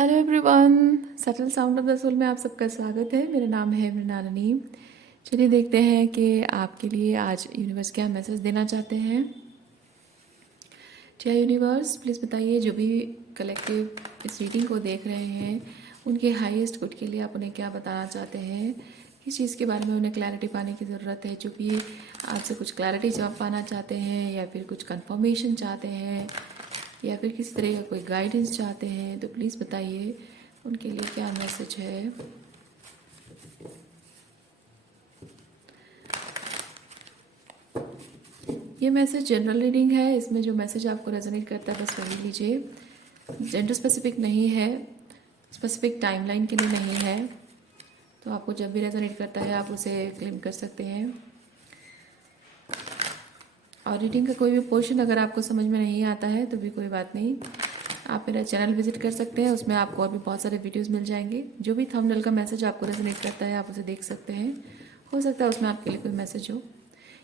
Hello everyone, subtle sound of the soul में आप सबका स्वागत है। मेरा नाम है मृणालिनी। चलिए देखते हैं कि आपके लिए आज यूनिवर्स क्या मैसेज देना चाहते हैं। जय यूनिवर्स, प्लीज़ बताइए जो भी कलेक्टिव इस रीडिंग को देख रहे हैं उनके हाईएस्ट गुड के लिए आप उन्हें क्या बताना चाहते हैं, किस चीज़ के बारे में उन्हें क्लैरिटी पाने की ज़रूरत है। जो भी आपसे कुछ क्लैरिटी जवाब पाना चाहते हैं या फिर कुछ कंफर्मेशन चाहते हैं या फिर किसी तरह का कोई गाइडेंस चाहते हैं, तो प्लीज़ बताइए उनके लिए क्या मैसेज है। ये मैसेज जनरल रीडिंग है, इसमें जो मैसेज आपको रेजोनेट करता है बस वही लीजिए। जेंडर स्पेसिफिक नहीं है, स्पेसिफिक टाइमलाइन के लिए नहीं है, तो आपको जब भी रेजोनेट करता है आप उसे क्लेम कर सकते हैं। और रीडिंग का कोई भी पोर्शन अगर आपको समझ में नहीं आता है तो भी कोई बात नहीं, आप मेरा चैनल विजिट कर सकते हैं, उसमें आपको और भी बहुत सारे वीडियोस मिल जाएंगे। जो भी थंबनेल का मैसेज आपको रेजोनेट करता है आप उसे देख सकते हैं। हो सकता है उसमें आपके लिए कोई मैसेज हो,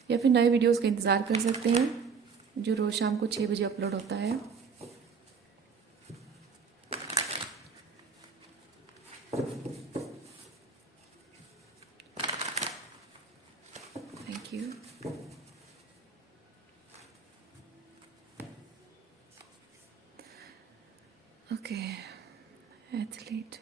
या फिर नए वीडियोस का इंतज़ार कर सकते हैं जो रोज़ शाम को 6 बजे अपलोड होता है। Thank you. Okay, athlete.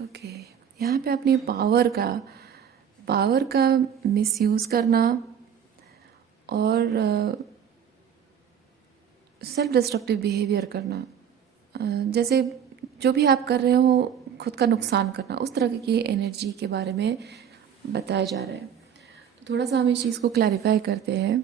Okay, यहाँ पे अपनी पावर का मिसयूज़ करना और सेल्फ डिस्ट्रक्टिव बिहेवियर करना, जैसे जो भी आप कर रहे हो खुद का नुकसान करना, उस तरह की एनर्जी के बारे में बताया जा रहा है। तो थोड़ा सा हम इस चीज़ को क्लैरिफाई करते हैं।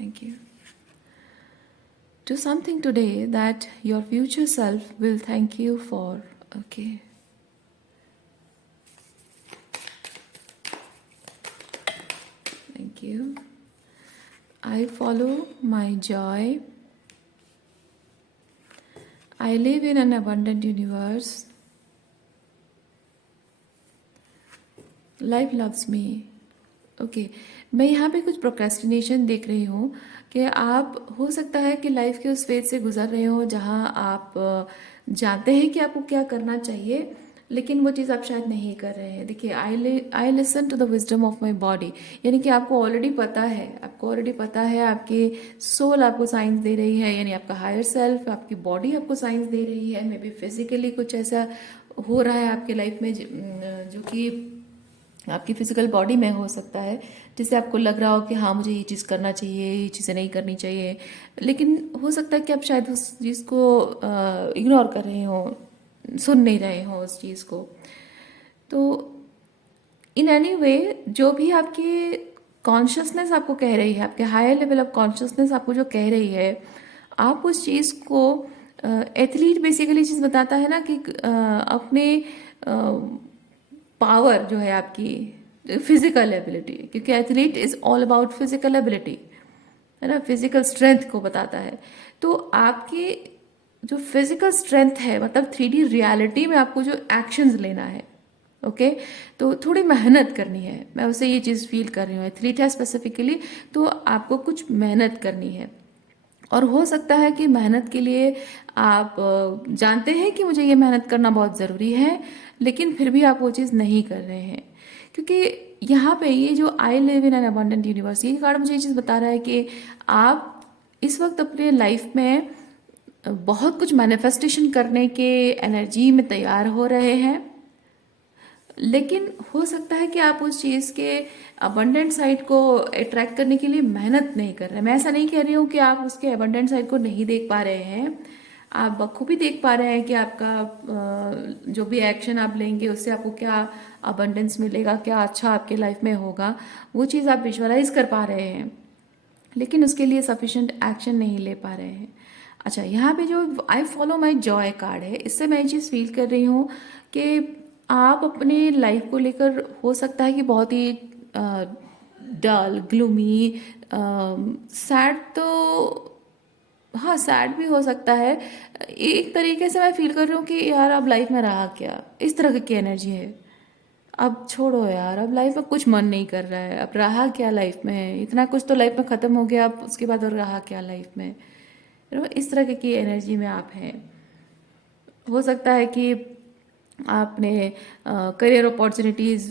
Thank you. Do something today that your future self will thank you for. Okay. Thank you. I follow my joy. I live in an abundant universe. Life loves me. Okay, मैं यहाँ पे कुछ procrastination देख रही हूँ कि आप हो सकता है कि लाइफ के उस फेज से गुजर रहे हो जहाँ आप जानते हैं कि आपको क्या करना चाहिए, लेकिन वो चीज़ आप शायद नहीं कर रहे हैं। देखिए, I listen to the wisdom of my body, यानी कि आपको ऑलरेडी पता है, आपकी सोल आपको साइंस दे रही है, यानी आपका हायर सेल्फ, आपकी बॉडी आपको साइंस दे रही है। मे बी फिजिकली कुछ ऐसा हो रहा है आपके लाइफ में जो कि आपकी फिजिकल बॉडी में हो सकता है, जिससे आपको लग रहा हो कि हाँ मुझे ये चीज़ करना चाहिए, ये चीज़ें नहीं करनी चाहिए, लेकिन हो सकता है कि आप शायद उस चीज़ को इग्नोर कर रहे हो, सुन नहीं रहे हो उस चीज़ को। तो इन एनी वे, जो भी आपकी कॉन्शियसनेस आपको कह रही है, आपके हायर लेवल ऑफ कॉन्शियसनेस आपको जो कह रही है, आप उस चीज़ को, एथलीट बेसिकली चीज़ बताता है ना कि अपने पावर जो है आपकी फिजिकल एबिलिटी, क्योंकि athlete is all about physical ability, है ना, फिजिकल स्ट्रेंथ को बताता है। तो आपकी जो फिजिकल स्ट्रेंथ है, मतलब 3D रियलिटी में आपको जो एक्शंस लेना है, ओके, तो थोड़ी मेहनत करनी है। मैं उसे ये चीज़ फील कर रही हूँ, एथलीट है स्पेसिफिकली, तो आपको कुछ मेहनत करनी है। और हो सकता है कि मेहनत के लिए आप जानते हैं कि मुझे ये मेहनत करना बहुत ज़रूरी है, लेकिन फिर भी आप वो चीज़ नहीं कर रहे हैं, क्योंकि यहाँ पे ये जो I live in an abundant universe, ये कार्ड मुझे ये चीज़ बता रहा है कि आप इस वक्त अपने लाइफ में बहुत कुछ मैनिफेस्टेशन करने के एनर्जी में तैयार हो रहे हैं, लेकिन हो सकता है कि आप उस चीज़ के अबंडेंट साइड को अट्रैक्ट करने के लिए मेहनत नहीं कर रहे हैं। मैं ऐसा नहीं कह रही हूँ कि आप उसके अबंडेंट साइड को नहीं देख पा रहे हैं, आप बखूबी देख पा रहे हैं कि आपका जो भी एक्शन आप लेंगे उससे आपको क्या अबंडेंस मिलेगा, क्या अच्छा आपके लाइफ में होगा, वो चीज़ आप विजुअलाइज कर पा रहे हैं, लेकिन उसके लिए सफिशिएंट एक्शन नहीं ले पा रहे हैं। अच्छा, यहाँ पे जो I follow my Joy card है, इससे मैं ये चीज़ फील कर रही हूँ कि आप अपने लाइफ को लेकर हो सकता है कि बहुत ही डल, ग्लूमी, सैड, तो हाँ सैड भी हो सकता है। एक तरीके से मैं फील कर रही हूँ कि यार अब लाइफ में रहा क्या, इस तरह की एनर्जी है। अब छोड़ो यार, अब लाइफ में कुछ मन नहीं कर रहा है, अब रहा क्या लाइफ में, इतना कुछ तो लाइफ में ख़त्म हो गया, अब उसके बाद और रहा क्या लाइफ में। इस तरह की एनर्जी में आप हैं। हो सकता है कि आपने करियर अपॉर्चुनिटीज़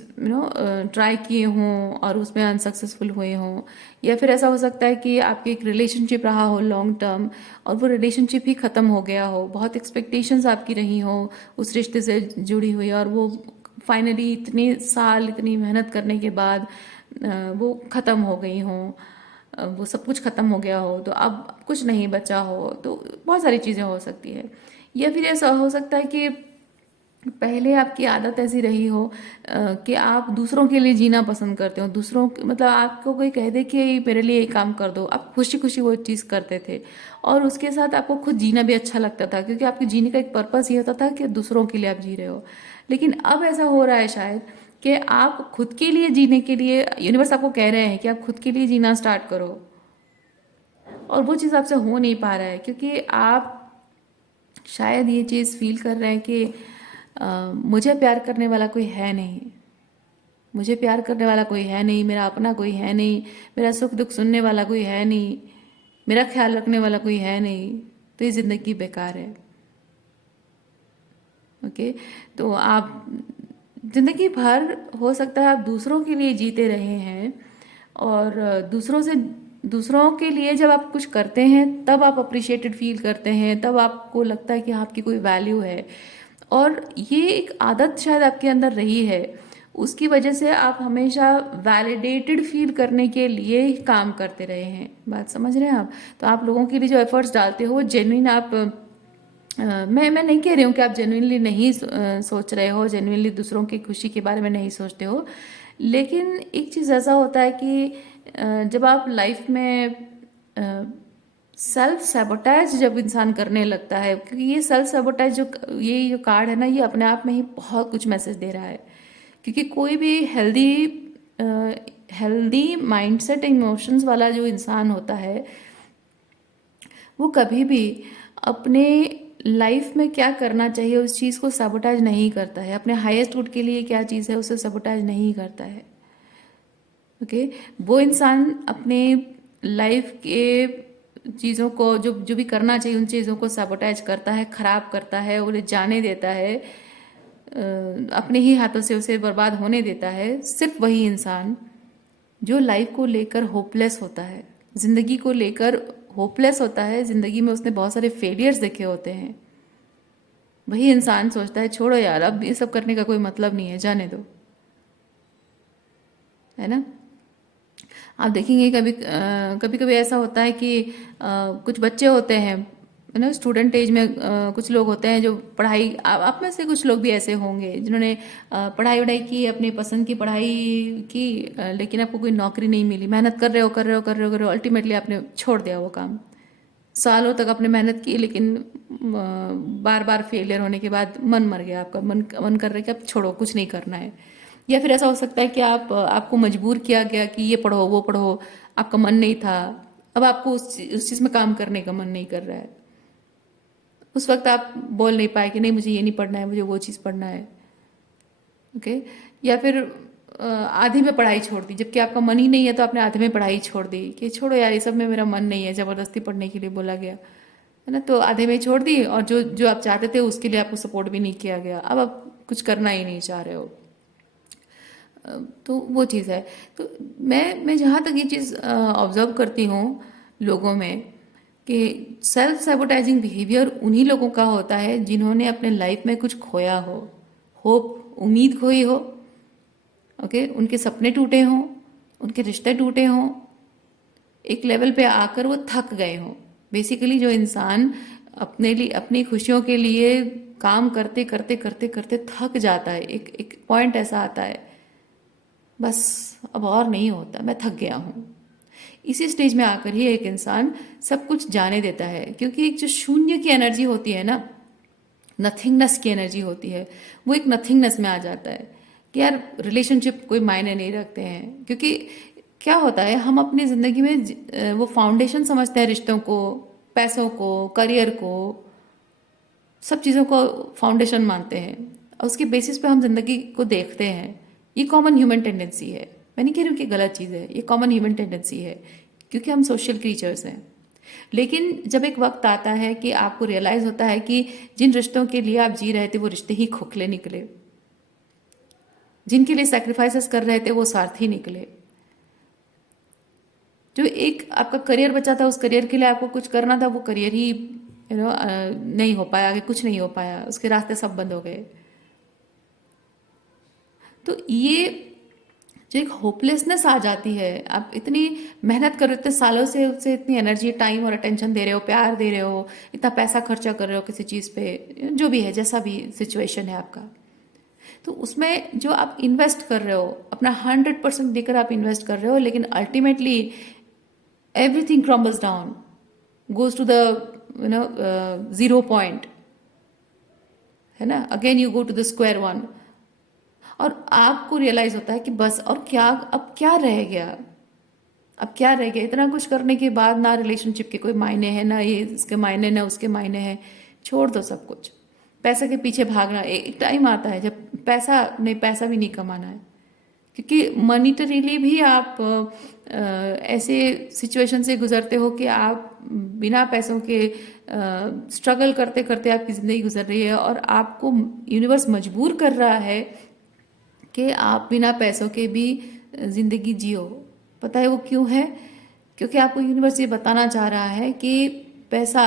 ट्राई किए हों और उसमें अनसक्सेसफुल हुए हों, या फिर ऐसा हो सकता है कि आपकी एक रिलेशनशिप रहा हो लॉन्ग टर्म और वो रिलेशनशिप ही ख़त्म हो गया हो, बहुत एक्सपेक्टेशंस आपकी रही हो उस रिश्ते से जुड़ी हुई, और वो फाइनली इतने साल इतनी मेहनत करने के बाद वो ख़त्म हो गई हों, वो सब कुछ ख़त्म हो गया हो, तो अब कुछ नहीं बचा हो, तो बहुत सारी चीज़ें हो सकती है। या फिर ऐसा हो सकता है कि पहले आपकी आदत ऐसी रही हो कि आप दूसरों के लिए जीना पसंद करते हो, मतलब आपको कोई कह दे कि मेरे लिए ये काम कर दो, आप खुशी खुशी वो चीज़ करते थे, और उसके साथ आपको खुद जीना भी अच्छा लगता था, क्योंकि आपके जीने का एक पर्पस ये होता था कि दूसरों के लिए आप जी रहे हो। लेकिन अब ऐसा हो रहा है शायद कि आप खुद के लिए जीने के लिए, यूनिवर्स आपको कह रहे हैं कि आप खुद के लिए जीना स्टार्ट करो, और वो चीज़ आपसे हो नहीं पा रहा है, क्योंकि आप शायद ये चीज़ फील कर रहे हैं कि मुझे प्यार करने वाला कोई है नहीं, मुझे प्यार करने वाला कोई है नहीं, मेरा अपना कोई है नहीं, मेरा सुख दुख सुनने वाला कोई है नहीं, मेरा ख्याल रखने वाला कोई है नहीं, तो ये ज़िंदगी बेकार है। ओके, तो आप जिंदगी भर हो सकता है आप दूसरों के लिए जीते रहे हैं, और दूसरों के लिए जब आप कुछ करते हैं तब आप अप्रिशिएटेड फील करते हैं, तब आपको लगता है कि आपकी कोई वैल्यू है, और ये एक आदत शायद आपके अंदर रही है, उसकी वजह से आप हमेशा वैलिडेटेड फील करने के लिए ही काम करते रहे हैं। बात समझ रहे हैं आप? तो आप लोगों के लिए जो एफर्ट्स डालते हो वो जेन्युइन आप मैं नहीं कह रही हूँ कि आप जेन्युइनली नहीं सोच रहे हो, जेन्युइनली दूसरों की खुशी के बारे में नहीं सोचते हो, लेकिन एक चीज़ ऐसा होता है कि जब आप लाइफ में सेल्फ सैबोटाइज जब इंसान करने लगता है, क्योंकि ये सेल्फ सैबोटाइज जो कार्ड है ना, ये अपने आप में ही बहुत कुछ मैसेज दे रहा है, क्योंकि कोई भी हेल्दी माइंडसेट इमोशंस वाला जो इंसान होता है, वो कभी भी अपने लाइफ में क्या करना चाहिए उस चीज़ को सबोटाइज नहीं करता है, अपने हाईएस्ट गुड के लिए क्या चीज़ है उसे सबोटाइज नहीं करता है। ओके, वो इंसान अपने लाइफ के चीज़ों को जो जो भी करना चाहिए उन चीज़ों को सबोटाइज करता है, खराब करता है, उन्हें जाने देता है, अपने ही हाथों से उसे बर्बाद होने देता है। सिर्फ वही इंसान जो लाइफ को लेकर होपलेस होता है, जिंदगी को लेकर होपलेस होता है, जिंदगी में उसने बहुत सारे फेलियर्स देखे होते हैं, वही इंसान सोचता है छोड़ो यार, अब ये सब करने का कोई मतलब नहीं है, जाने दो, है ना। आप देखेंगे कभी कभी ऐसा होता है कि कुछ बच्चे होते हैं, है ना, स्टूडेंट एज में कुछ लोग होते हैं जो पढ़ाई, आप में से कुछ लोग भी ऐसे होंगे जिन्होंने पढ़ाई वढ़ाई की, अपनी पसंद की पढ़ाई की, लेकिन आपको कोई नौकरी नहीं मिली, मेहनत कर रहे हो कर रहे हो कर रहे हो कर रहे हो, अल्टीमेटली आपने छोड़ दिया वो काम। सालों तक आपने मेहनत की, लेकिन बार बार फेलियर होने के बाद मन मर गया आपका, मन कर रहा है कि अब छोड़ो, कुछ नहीं करना है। या फिर ऐसा हो सकता है कि आपको मजबूर किया गया कि ये पढ़ो वो पढ़ो, आपका मन नहीं था, अब आपको उस चीज़ में काम करने का मन नहीं कर रहा है, उस वक्त आप बोल नहीं पाए कि नहीं मुझे ये नहीं पढ़ना है, मुझे वो चीज़ पढ़ना है। ओके, या फिर आधे में पढ़ाई छोड़ दी, जबकि आपका मन ही नहीं है, तो आपने आधे में पढ़ाई छोड़ दी कि छोड़ो यार ये सब में मेरा मन नहीं है, ज़बरदस्ती पढ़ने के लिए बोला गया, है ना, तो आधे में ही छोड़ दी, और जो जो आप चाहते थे उसके लिए आपको सपोर्ट भी नहीं किया गया, अब आप कुछ करना ही नहीं चाह रहे हो। तो वो चीज़ है। तो मैं जहाँ तक ये चीज़ ऑब्जर्व करती हूँ लोगों में, कि सेल्फ सैबोटाइजिंग बिहेवियर उन्हीं लोगों का होता है जिन्होंने अपने लाइफ में कुछ खोया हो, होप, उम्मीद खोई हो, ओके, उनके सपने टूटे हों, उनके रिश्ते टूटे हों, एक लेवल पे आकर वो थक गए हों। बेसिकली जो इंसान अपने लिए, अपनी खुशियों के लिए काम करते करते करते करते थक जाता है। एक एक पॉइंट ऐसा आता है, बस अब और नहीं होता, मैं थक गया हूँ। इसी स्टेज में आकर ही एक इंसान सब कुछ जाने देता है, क्योंकि एक जो शून्य की एनर्जी होती है ना, नथिंगनेस की एनर्जी होती है, वो एक नथिंगनेस में आ जाता है कि यार रिलेशनशिप कोई मायने नहीं रखते हैं। क्योंकि क्या होता है, हम अपनी ज़िंदगी में वो फाउंडेशन समझते हैं रिश्तों को, पैसों को, करियर को, सब चीज़ों को फाउंडेशन मानते हैं, और उसके बेसिस पे हम जिंदगी को देखते हैं। ये कॉमन ह्यूमन टेंडेंसी है। मैं नहीं कह रही हूँ कि गलत चीज़ है, ये कॉमन ह्यूमन टेंडेंसी है, क्योंकि हम सोशल क्रीचर्स हैं। लेकिन जब एक वक्त आता है कि आपको रियलाइज होता है कि जिन रिश्तों के लिए आप जी रहे थे वो रिश्ते ही खोखले निकले, जिनके लिए सेक्रीफाइसेस कर रहे थे वो स्वार्थी निकले, जो एक आपका करियर बचा था उस करियर के लिए आपको कुछ करना था, वो करियर ही नहीं हो पाया, आगे कुछ नहीं हो पाया, उसके रास्ते सब बंद हो गए। तो ये जो एक होपलेसनेस आ जाती है, आप इतनी मेहनत कर रहे हो, इतने सालों से उससे इतनी एनर्जी, टाइम और अटेंशन दे रहे हो, प्यार दे रहे हो, इतना पैसा खर्चा कर रहे हो किसी चीज़ पे, जो भी है, जैसा भी सिचुएशन है आपका, तो उसमें जो आप इन्वेस्ट कर रहे हो, अपना 100% देकर आप इन्वेस्ट कर रहे हो, लेकिन ultimately everything crumbles down, goes to the zero point, है ना, again you go to the square one. और आपको रियलाइज होता है कि बस और क्या, अब क्या रह गया, अब क्या रह गया, इतना कुछ करने के बाद ना रिलेशनशिप के कोई मायने हैं, ना ये इसके मायने, ना उसके मायने हैं, छोड़ दो सब कुछ। पैसे के पीछे भागना, एक टाइम आता है जब पैसा नहीं, पैसा भी नहीं कमाना है, क्योंकि मॉनिटरीली भी आप ऐसे सिचुएशन से गुजरते हो कि आप बिना पैसों के स्ट्रगल करते करते आपकी ज़िंदगी गुजर रही है, और आपको यूनिवर्स मजबूर कर रहा है कि आप बिना पैसों के भी ज़िंदगी जियो। पता है वो क्यों है? क्योंकि आपको यूनिवर्स ये बताना चाह रहा है कि पैसा,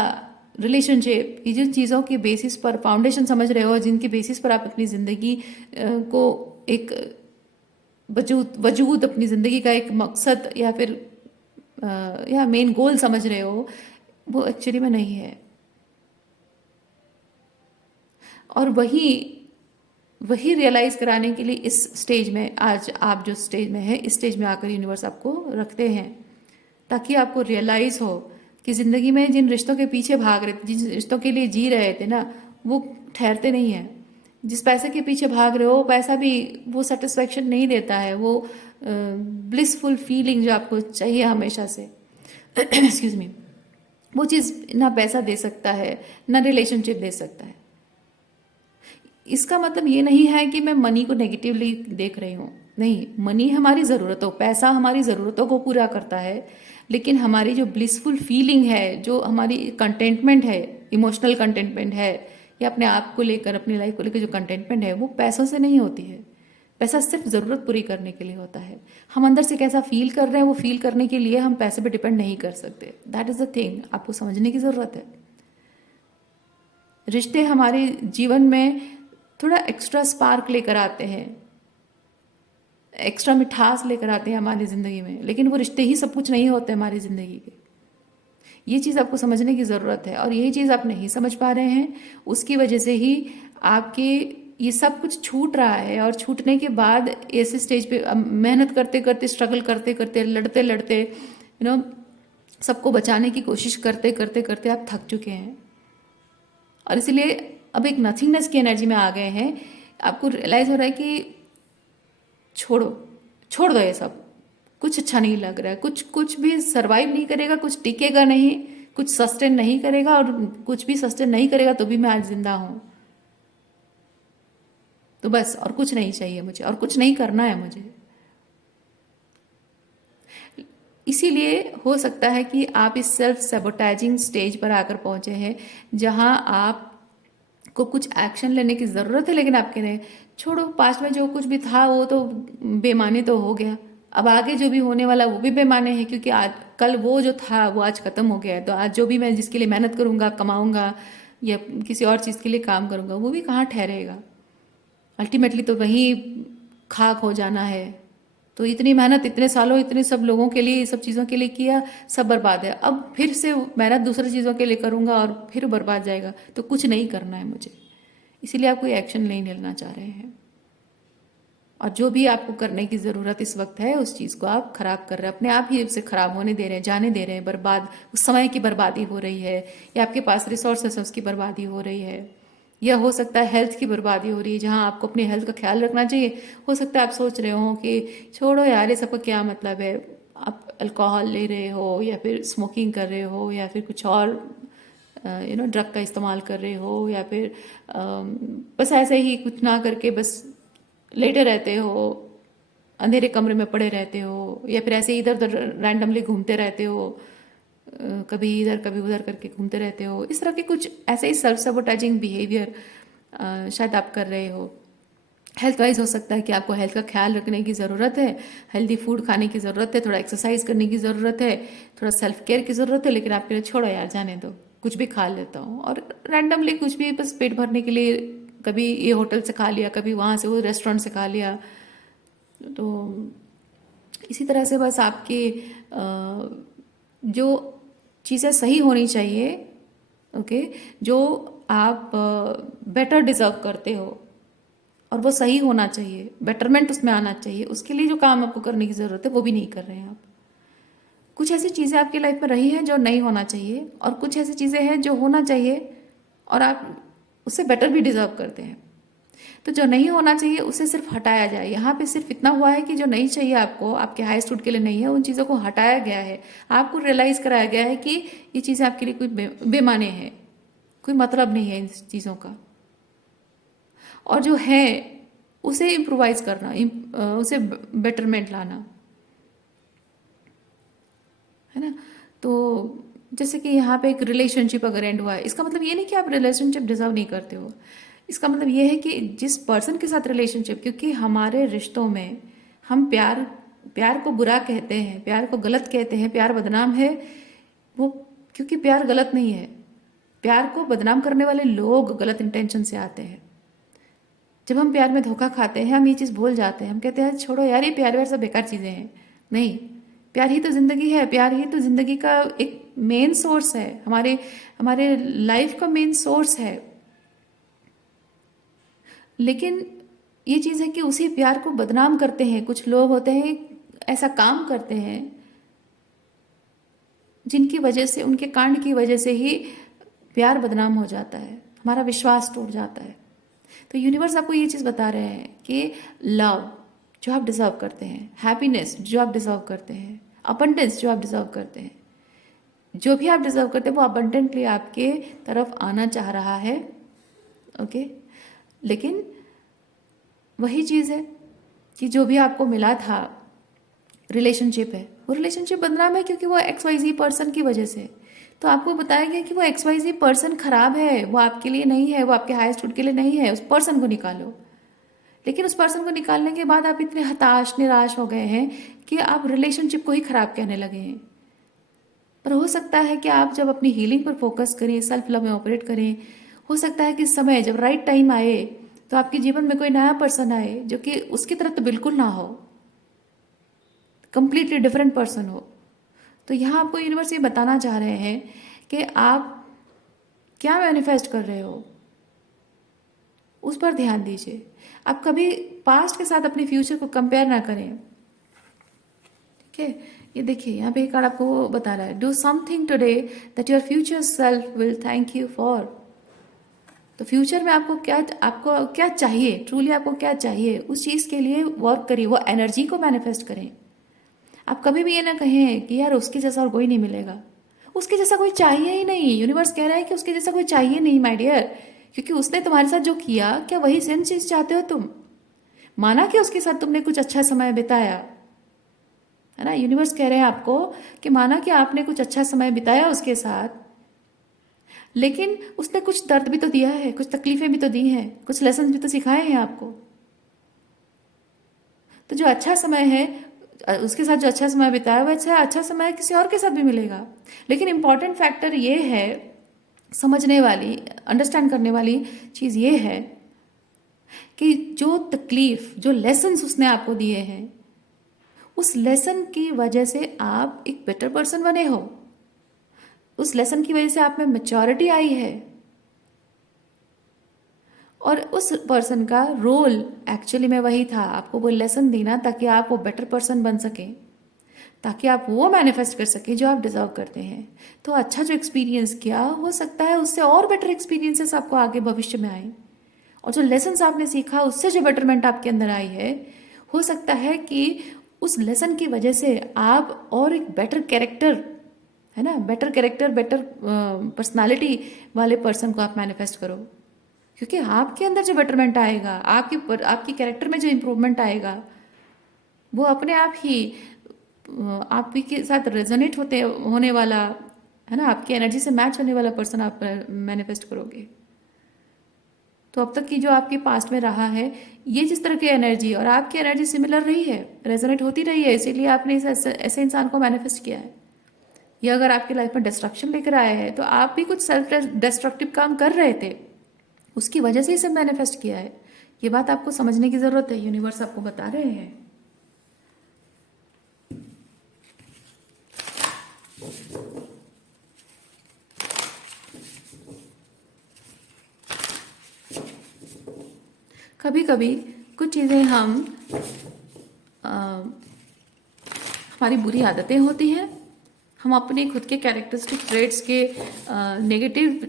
रिलेशनशिप, ये जिन चीज़ों के बेसिस पर फाउंडेशन समझ रहे हो, जिनके बेसिस पर आप अपनी ज़िंदगी को एक वजूद, अपनी ज़िंदगी का एक मकसद या फिर या मेन गोल समझ रहे हो, वो एक्चुअली में नहीं है। और वही वही रियलाइज कराने के लिए इस स्टेज में, आज आप जो स्टेज में है, इस स्टेज में आकर यूनिवर्स आपको रखते हैं, ताकि आपको रियलाइज हो कि ज़िंदगी में जिन रिश्तों के पीछे भाग रहे थे, जिन रिश्तों के लिए जी रहे थे ना, वो ठहरते नहीं हैं। जिस पैसे के पीछे भाग रहे हो, पैसा भी वो सेटिस्फेक्शन नहीं देता है, वो ब्लिसफुल फीलिंग जो आपको चाहिए हमेशा से एक्सक्यूज मी, वो चीज़ ना पैसा दे सकता है, ना रिलेशनशिप दे सकता है। इसका मतलब ये नहीं है कि मैं मनी को नेगेटिवली देख रही हूँ, नहीं, मनी हमारी ज़रूरतों, पैसा हमारी ज़रूरतों को पूरा करता है, लेकिन हमारी जो ब्लिसफुल फीलिंग है, जो हमारी कंटेंटमेंट है, इमोशनल कंटेंटमेंट है, या अपने आप को लेकर, अपनी लाइफ को लेकर जो कंटेंटमेंट है, वो पैसों से नहीं होती है। पैसा सिर्फ ज़रूरत पूरी करने के लिए होता है। हम अंदर से कैसा फील कर रहे हैं, वो फील करने के लिए हम पैसे पे डिपेंड नहीं कर सकते। दैट इज़ द थिंग, आपको समझने की ज़रूरत है। रिश्ते हमारे जीवन में थोड़ा एक्स्ट्रा स्पार्क लेकर आते हैं, एक्स्ट्रा मिठास लेकर आते हैं हमारी ज़िंदगी में, लेकिन वो रिश्ते ही सब कुछ नहीं होते हमारी ज़िंदगी के। ये चीज़ आपको समझने की ज़रूरत है, और यही चीज़ आप नहीं समझ पा रहे हैं, उसकी वजह से ही आपके ये सब कुछ छूट रहा है। और छूटने के बाद ऐसे स्टेज पे मेहनत करते करते, स्ट्रगल करते करते, लड़ते लड़ते, सबको बचाने की कोशिश करते करते करते आप थक चुके हैं, और इसीलिए अब एक नथिंगनेस की एनर्जी में आ गए हैं। आपको रियलाइज हो रहा है कि छोड़ो, छोड़ दो ये सब, कुछ अच्छा नहीं लग रहा है, कुछ भी सरवाइव नहीं करेगा, कुछ टिकेगा नहीं, कुछ सस्टेन नहीं करेगा, और कुछ भी सस्टेन नहीं करेगा तो भी मैं आज जिंदा हूं। तो बस और कुछ नहीं चाहिए मुझे, और कुछ नहीं करना है मुझे। इसीलिए हो सकता है कि आप इस सेल्फ सेबोटाइजिंग स्टेज पर आकर पहुंचे हैं, जहां आप को कुछ एक्शन लेने की ज़रूरत है, लेकिन आप कह रहे हैं छोड़ो, पास्ट में जो कुछ भी था वो तो बेमानी तो हो गया, अब आगे जो भी होने वाला वो भी बेमाने है, क्योंकि आज कल वो जो था वो आज ख़त्म हो गया है। तो आज जो भी मैं जिसके लिए मेहनत करूँगा, कमाऊँगा, या किसी और चीज़ के लिए काम करूँगा, वो भी कहाँ ठहरेगा, अल्टीमेटली तो वही खाक हो जाना है। तो इतनी मेहनत इतने सालों इतने सब लोगों के लिए सब चीज़ों के लिए किया, सब बर्बाद है। अब फिर से मेहनत दूसरी चीज़ों के लिए करूँगा और फिर बर्बाद जाएगा, तो कुछ नहीं करना है मुझे। इसीलिए आप कोई एक्शन नहीं लेना चाह रहे हैं, और जो भी आपको करने की ज़रूरत इस वक्त है उस चीज़ को आप खराब कर रहे हैं, अपने आप ही उसे खराब होने दे रहे हैं, जाने दे रहे हैं, बर्बाद, उस समय की बर्बादी हो रही है, या आपके पास रिसोर्सेस है उसकी बर्बादी हो रही है, या हो सकता है हेल्थ की बर्बादी हो रही है जहाँ आपको अपनी हेल्थ का ख्याल रखना चाहिए। हो सकता है आप सोच रहे हो कि छोड़ो यार ये सबका क्या मतलब है, आप अल्कोहल ले रहे हो या फिर स्मोकिंग कर रहे हो या फिर कुछ और ड्रग का इस्तेमाल कर रहे हो, या फिर बस ऐसे ही कुछ ना करके बस लेटे रहते हो, अंधेरे कमरे में पड़े रहते हो, या फिर ऐसे इधर उधर रैंडमली घूमते रहते हो, कभी इधर कभी उधर करके घूमते रहते हो, इस तरह के कुछ ऐसे ही सेल्फ सबोटाइजिंग बिहेवियर शायद आप कर रहे हो। हेल्थ वाइज हो सकता है कि आपको हेल्थ का ख्याल रखने की ज़रूरत है, हेल्दी फूड खाने की ज़रूरत है, थोड़ा एक्सरसाइज करने की ज़रूरत है, थोड़ा सेल्फ केयर की ज़रूरत है, लेकिन आपके लिए छोड़ो यार जाने दो, कुछ भी खा लेता हूँ, और रैंडमली कुछ भी बस पेट भरने के लिए कभी ये होटल से खा लिया, कभी वहाँ से वो रेस्टोरेंट से खा लिया। तो इसी तरह से बस आपकी जो चीज़ें सही होनी चाहिए, ओके, जो आप बेटर डिज़र्व करते हो और वो सही होना चाहिए, बेटरमेंट उसमें आना चाहिए, उसके लिए जो काम आपको करने की ज़रूरत है वो भी नहीं कर रहे हैं आप। कुछ ऐसी चीज़ें आपकी लाइफ में रही हैं जो नहीं होना चाहिए, और कुछ ऐसी चीज़ें हैं जो होना चाहिए और आप उससे बेटर भी डिज़र्व करते हैं। तो जो नहीं होना चाहिए उसे सिर्फ हटाया जाए। यहाँ पे सिर्फ इतना हुआ है कि जो नहीं चाहिए आपको, आपके हाई स्टूड के लिए नहीं है, उन चीज़ों को हटाया गया है, आपको रियलाइज कराया गया है कि ये चीज़ें आपके लिए कोई बेमाने हैं, कोई मतलब नहीं है इन चीज़ों का, और जो है उसे इम्प्रोवाइज करना, उसे बेटरमेंट लाना, है ना। तो जैसे कि यहाँ पे एक रिलेशनशिप अगर एंड हुआ है, इसका मतलब ये नहीं कि आप रिलेशनशिप डिजर्व नहीं करते हो, इसका मतलब ये है कि जिस पर्सन के साथ रिलेशनशिप, क्योंकि हमारे रिश्तों में हम प्यार प्यार को बुरा कहते हैं, प्यार को गलत कहते हैं, प्यार बदनाम है, वो क्योंकि प्यार गलत नहीं है, प्यार को बदनाम करने वाले लोग गलत इंटेंशन से आते हैं। जब हम प्यार में धोखा खाते हैं हम ये चीज़ भूल जाते हैं, हम कहते हैं छोड़ो यार ये प्यार व्यार सब बेकार चीज़ें हैं। नहीं, प्यार ही तो ज़िंदगी है, प्यार ही तो ज़िंदगी का एक मेन सोर्स है, हमारे हमारे लाइफ का मेन सोर्स है। लेकिन ये चीज़ है कि उसी प्यार को बदनाम करते हैं कुछ लोग, होते हैं ऐसा काम करते हैं जिनकी वजह से, उनके कांड की वजह से ही प्यार बदनाम हो जाता है, हमारा विश्वास टूट जाता है। तो यूनिवर्स आपको ये चीज़ बता रहे हैं कि लव जो आप डिजर्व करते हैं, हैप्पीनेस जो आप डिजर्व करते हैं, अबंडेंस जो आप डिजर्व करते हैं, जो भी आप डिजर्व करते हैं वो अबंडेंटली आपके तरफ आना चाह रहा है, ओके। लेकिन वही चीज़ है कि जो भी आपको मिला था, रिलेशनशिप है, वो रिलेशनशिप बदनाम है क्योंकि वो XYZ पर्सन की वजह से। तो आपको बताया गया कि वो XYZ पर्सन खराब है, वो आपके लिए नहीं है, वो आपके हाई स्टूड के लिए नहीं है, उस पर्सन को निकालो। लेकिन उस पर्सन को निकालने के बाद आप इतने हताश निराश हो गए हैं कि आप रिलेशनशिप को ही खराब कहने लगे हैं। पर हो सकता है कि आप जब अपनी हीलिंग पर फोकस करें, सेल्फ लव में ऑपरेट करें, हो सकता है कि समय जब राइट टाइम आए तो आपके जीवन में कोई नया पर्सन आए जो कि उसकी तरह तो बिल्कुल ना हो, कंप्लीटली डिफरेंट पर्सन हो। तो यहाँ आपको यूनिवर्स ये बताना चाह रहे हैं कि आप क्या मैनिफेस्ट कर रहे हो उस पर ध्यान दीजिए। आप कभी पास्ट के साथ अपने फ्यूचर को कंपेयर ना करें, ठीक है। ये देखिए यहाँ पे एक कार्ड आपको बता रहा है, do something today that your future self will thank you for. तो फ्यूचर में आपको क्या चाहिए, ट्रूली आपको क्या चाहिए, उस चीज़ के लिए वर्क करिए, वो एनर्जी को मैनिफेस्ट करें। आप कभी भी ये ना कहें कि यार उसके जैसा और कोई नहीं मिलेगा, उसके जैसा कोई चाहिए ही नहीं। यूनिवर्स कह रहा है कि उसके जैसा कोई चाहिए नहीं माय डियर, क्योंकि उसने तुम्हारे साथ जो किया, क्या वही सेम चीज चाहते हो तुम? माना कि उसके साथ तुमने कुछ अच्छा समय बिताया, है ना। यूनिवर्स कह रहे हैं आपको कि माना कि आपने कुछ अच्छा समय बिताया उसके साथ, लेकिन उसने कुछ दर्द भी तो दिया है, कुछ तकलीफें भी तो दी हैं, कुछ लेसन भी तो सिखाए हैं आपको। तो जो अच्छा समय है, उसके साथ जो अच्छा समय बिताया वो अच्छा समय किसी और के साथ भी मिलेगा। लेकिन इंपॉर्टेंट फैक्टर ये है, समझने वाली, अंडरस्टैंड करने वाली चीज़ ये है कि जो तकलीफ, जो लेसन्स उसने आपको दिए हैं, उस लेसन की वजह से आप एक बेटर पर्सन बने हो, उस लेसन की वजह से आप में मैच्योरिटी आई है, और उस पर्सन का रोल एक्चुअली में वही था, आपको वो लेसन देना ताकि आप वो बेटर पर्सन बन सकें, ताकि आप वो मैनिफेस्ट कर सकें जो आप डिजर्व करते हैं। तो अच्छा जो एक्सपीरियंस किया, हो सकता है उससे और बेटर एक्सपीरियंसेस आपको आगे भविष्य में आए, और जो लेसन्स आपने सीखा उससे जो बेटरमेंट आपके अंदर आई है, हो सकता है कि उस लेसन की वजह से आप और एक बेटर कैरेक्टर, है ना, बेटर कैरेक्टर, बेटर पर्सनालिटी वाले पर्सन को आप मैनिफेस्ट करो, क्योंकि आपके अंदर जो बेटरमेंट आएगा, आपकी कैरेक्टर में जो इम्प्रूवमेंट आएगा, वो अपने आप ही आपके साथ रेजोनेट होने वाला, है ना, आपकी एनर्जी से मैच होने वाला पर्सन आप मैनिफेस्ट करोगे। तो अब तक की जो आपके पास्ट में रहा है, ये जिस तरह की एनर्जी और आपकी एनर्जी सिमिलर रही है, रेजोनेट होती रही है, इसीलिए आपने ऐसे इंसान को मैनिफेस्ट किया है। या अगर आपकी लाइफ में डिस्ट्रक्शन लेकर आया है, तो आप भी कुछ सेल्फ डिस्ट्रक्टिव काम कर रहे थे, उसकी वजह से इसे मैनिफेस्ट किया है। ये बात आपको समझने की ज़रूरत है, यूनिवर्स आपको बता रहे हैं। कभी कभी कुछ चीज़ें हमारी बुरी आदतें होती हैं, हम अपने खुद के कैरेक्टरिस्टिक ट्रेड्स के नेगेटिव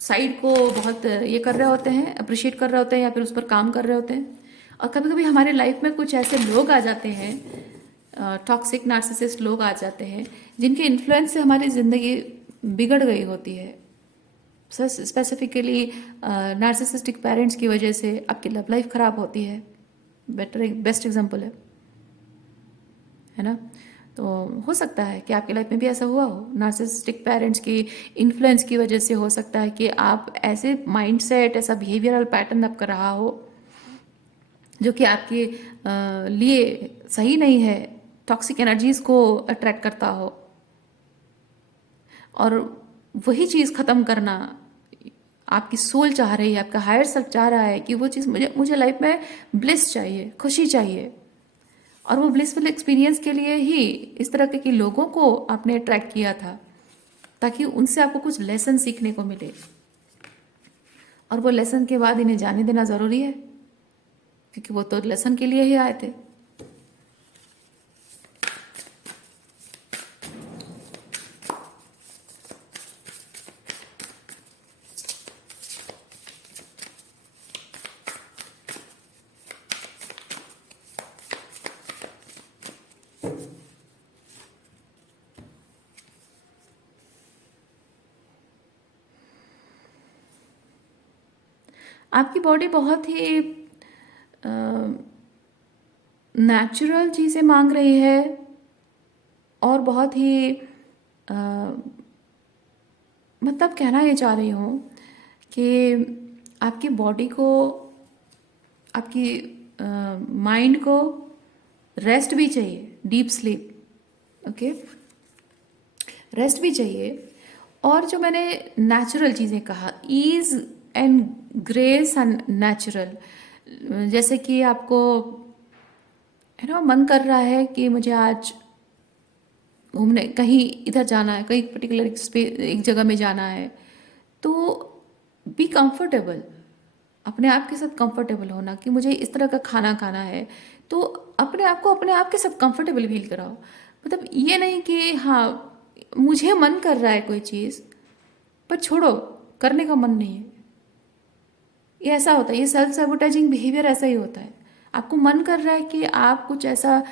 साइड को बहुत ये कर रहे होते हैं, अप्रिशिएट कर रहे होते हैं, या फिर उस पर काम कर रहे होते हैं। और कभी कभी हमारे लाइफ में कुछ ऐसे लोग आ जाते हैं, टॉक्सिक नार्सिसिस्ट लोग आ जाते हैं, जिनके इन्फ्लुएंस से हमारी ज़िंदगी बिगड़ गई होती है। स्पेसिफिकली नार्सिसिस्टिक पेरेंट्स की वजह से आपकी लव लाइफ ख़राब होती है, बेस्ट एग्जांपल है ना। तो हो सकता है कि आपकी लाइफ में भी ऐसा हुआ हो, नार्सिसिस्टिक पेरेंट्स की इन्फ्लुएंस की वजह से हो सकता है कि आप ऐसे माइंडसेट, ऐसा बिहेवियरल पैटर्न आपका रहा हो जो कि आपके लिए सही नहीं है, टॉक्सिक एनर्जीज को अट्रैक्ट करता हो, और वही चीज़ ख़त्म करना आपकी सोल चाह रही है, आपका हायर सेल्फ चाह रहा है कि वो चीज़ मुझे लाइफ में ब्लिस चाहिए, खुशी चाहिए, और वो ब्लिसफुल एक्सपीरियंस के लिए ही इस तरह के लोगों को आपने अट्रैक्ट किया था, ताकि उनसे आपको कुछ लेसन सीखने को मिले, और वो लेसन के बाद इन्हें जाने देना ज़रूरी है, क्योंकि वो तो लेसन के लिए ही आए थे। आपकी बॉडी बहुत ही नेचुरल चीज़ें मांग रही है, और बहुत ही मतलब कहना ये चाह रही हूँ कि आपकी बॉडी को, आपकी माइंड को रेस्ट भी चाहिए, डीप स्लीप, ओके, रेस्ट भी चाहिए। और जो मैंने नेचुरल चीज़ें कहा, ease and grace and natural, जैसे कि आपको मन कर रहा है कि मुझे आज घूमने कहीं इधर जाना है, कहीं पर्टिकुलर एक जगह में जाना है, तो बी कंफर्टेबल, अपने आप के साथ कंफर्टेबल होना कि मुझे इस तरह का खाना खाना है, तो अपने आप को अपने आप के साथ कंफर्टेबल फील कराओ। मतलब ये नहीं कि हाँ मुझे मन कर रहा है कोई चीज़, पर छोड़ो, करने का मन नहीं है, ये ऐसा होता है, ये सेल्फ सैबोटेजिंग बिहेवियर ऐसा ही होता है। आपको मन कर रहा है कि आप कुछ ऐसा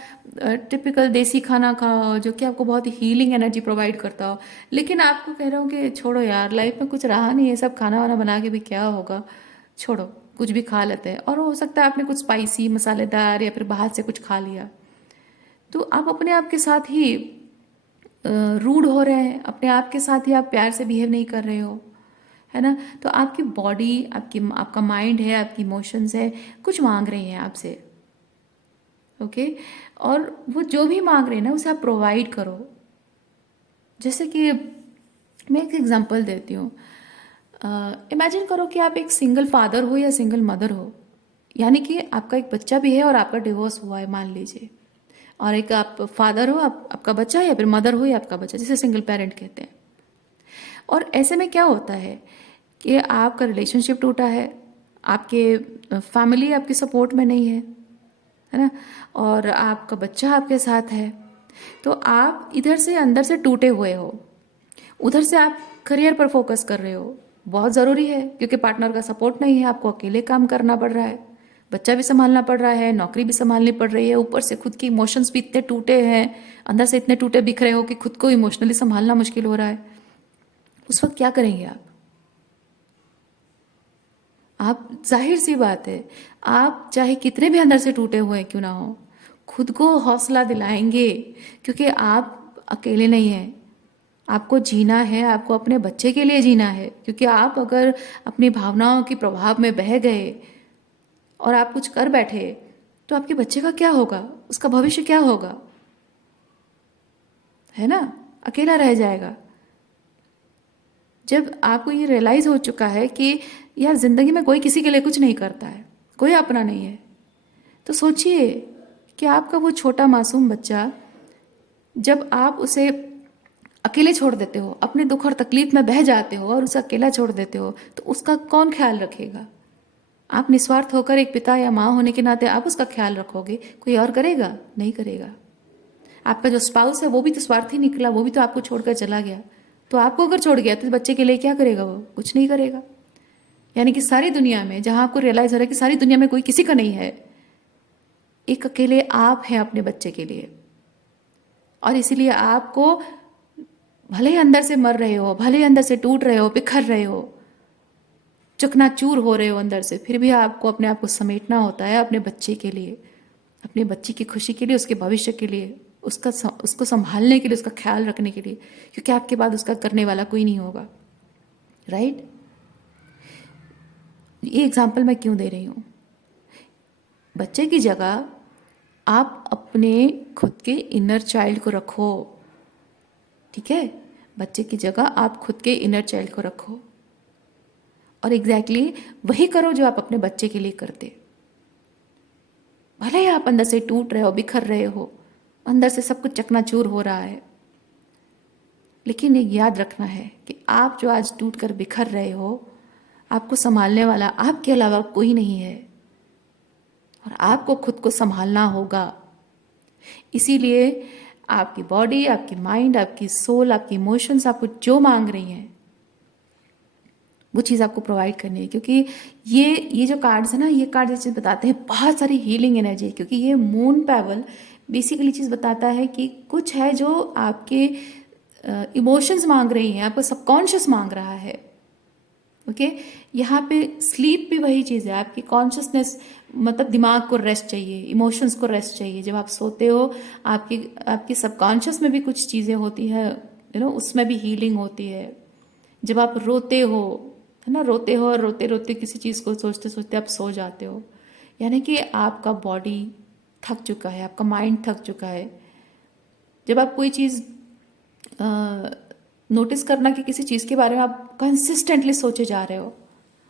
टिपिकल देसी खाना खाओ जो कि आपको बहुत ही हीलिंग एनर्जी प्रोवाइड करता हो, लेकिन आपको कह रहा हूँ कि छोड़ो यार, लाइफ में कुछ रहा नहीं है, सब खाना वाना बना के भी क्या होगा, छोड़ो, कुछ भी खा लेते हैं। और हो सकता है आपने कुछ स्पाइसी, मसालेदार, या फिर बाहर से कुछ खा लिया, तो आप अपने आप के साथ ही रूड हो रहे हैं, अपने आप के साथ ही आप प्यार से बिहेव नहीं कर रहे हो, है ना। तो आपकी बॉडी, आपका माइंड है, आपकी इमोशंस है, कुछ मांग रही हैं आपसे, ओके। और वो जो भी मांग रहे हैं ना, उसे आप प्रोवाइड करो। जैसे कि मैं एक एग्जांपल देती हूँ, इमेजिन करो कि आप एक सिंगल फादर हो या सिंगल मदर हो, यानी कि आपका एक बच्चा भी है और आपका डिवोर्स हुआ है, मान लीजिए। और एक आप फादर हो, आपका बच्चा, या फिर मदर हो या आपका बच्चा, जिसे सिंगल पेरेंट कहते हैं। और ऐसे में क्या होता है कि आपका रिलेशनशिप टूटा है, आपके फैमिली आपकी सपोर्ट में नहीं है ना, और आपका बच्चा आपके साथ है, तो आप इधर से अंदर से टूटे हुए हो, उधर से आप करियर पर फोकस कर रहे हो। बहुत ज़रूरी है क्योंकि पार्टनर का सपोर्ट नहीं है, आपको अकेले काम करना पड़ रहा है, बच्चा भी संभालना पड़ रहा है, नौकरी भी संभालनी पड़ रही है, ऊपर से खुद के इमोशंस भी इतने टूटे हैं, अंदर से इतने टूटे बिखरे हो कि खुद को इमोशनली संभालना मुश्किल हो रहा है। उस वक्त क्या करेंगे आप जाहिर सी बात है, आप चाहे कितने भी अंदर से टूटे हुए क्यों ना हो, खुद को हौसला दिलाएंगे, क्योंकि आप अकेले नहीं हैं। आपको जीना है, आपको अपने बच्चे के लिए जीना है, क्योंकि आप अगर अपनी भावनाओं के प्रभाव में बह गए और आप कुछ कर बैठे तो आपके बच्चे का क्या होगा, उसका भविष्य क्या होगा, है ना, अकेला रह जाएगा। जब आपको ये रियलाइज हो चुका है कि यार जिंदगी में कोई किसी के लिए कुछ नहीं करता है, कोई अपना नहीं है, तो सोचिए कि आपका वो छोटा मासूम बच्चा, जब आप उसे अकेले छोड़ देते हो, अपने दुख और तकलीफ में बह जाते हो और उसे अकेला छोड़ देते हो, तो उसका कौन ख्याल रखेगा? आप निस्वार्थ होकर एक पिता या माँ होने के नाते आप उसका ख्याल रखोगे, कोई और करेगा? नहीं करेगा। आपका जो स्पाउस है वो भी तो स्वार्थी निकला, वो भी तो आपको छोड़कर चला गया, तो आपको अगर छोड़ गया तो बच्चे के लिए क्या करेगा? वो कुछ नहीं करेगा। यानी कि सारी दुनिया में, जहां आपको रियलाइज हो रहा है कि सारी दुनिया में कोई किसी का नहीं है, एक अकेले आप हैं अपने बच्चे के लिए। और इसीलिए आपको, भले ही अंदर से मर रहे हो, भले ही अंदर से टूट रहे हो, बिखर रहे हो, चकनाचूर हो रहे हो अंदर से, फिर भी आपको अपने आप को समेटना होता है अपने बच्चे के लिए, अपने बच्चे की खुशी के लिए, उसके भविष्य के लिए, उसको संभालने के लिए, उसका ख्याल रखने के लिए, क्योंकि आपके बाद उसका करने वाला कोई नहीं होगा। राइट? ये एग्जाम्पल मैं क्यों दे रही हूँ? बच्चे की जगह आप अपने खुद के इनर चाइल्ड को रखो। ठीक है? बच्चे की जगह आप खुद के इनर चाइल्ड को रखो और एग्जैक्टली वही करो जो आप अपने बच्चे के लिए करते। भले ही आप अंदर से टूट रहे हो, बिखर रहे हो, अंदर से सब कुछ चकनाचूर हो रहा है, लेकिन ये याद रखना है कि आप जो आज टूट कर बिखर रहे हो, आपको संभालने वाला आपके अलावा कोई नहीं है और आपको खुद को संभालना होगा। इसीलिए आपकी बॉडी, आपकी माइंड, आपकी सोल, आपकी इमोशंस आपको जो मांग रही हैं वो चीज़ आपको प्रोवाइड करनी है, क्योंकि ये जो कार्ड्स है ना, ये कार्ड ये चीज़ बताते हैं बहुत सारी हीलिंग एनर्जी, क्योंकि ये मून पैवल बेसिकली चीज़ बताता है कि कुछ है जो आपके इमोशंस मांग रही हैं, आपका सबकॉन्शियस मांग रहा है। ओके? यहाँ पे स्लीप भी वही चीज़ है, आपकी कॉन्शियसनेस, मतलब दिमाग को रेस्ट चाहिए, इमोशंस को रेस्ट चाहिए। जब आप सोते हो, आपकी सबकॉन्शियस में भी कुछ चीज़ें होती हैं, उसमें भी हीलिंग होती है। जब आप रोते हो, है ना, रोते हो और रोते रोते किसी चीज़ को सोचते सोचते आप सो जाते हो, यानी कि आपका बॉडी थक चुका है, आपका माइंड थक चुका है। जब आप कोई चीज़ नोटिस करना कि किसी चीज़ के बारे में आप कंसिस्टेंटली सोचे जा रहे हो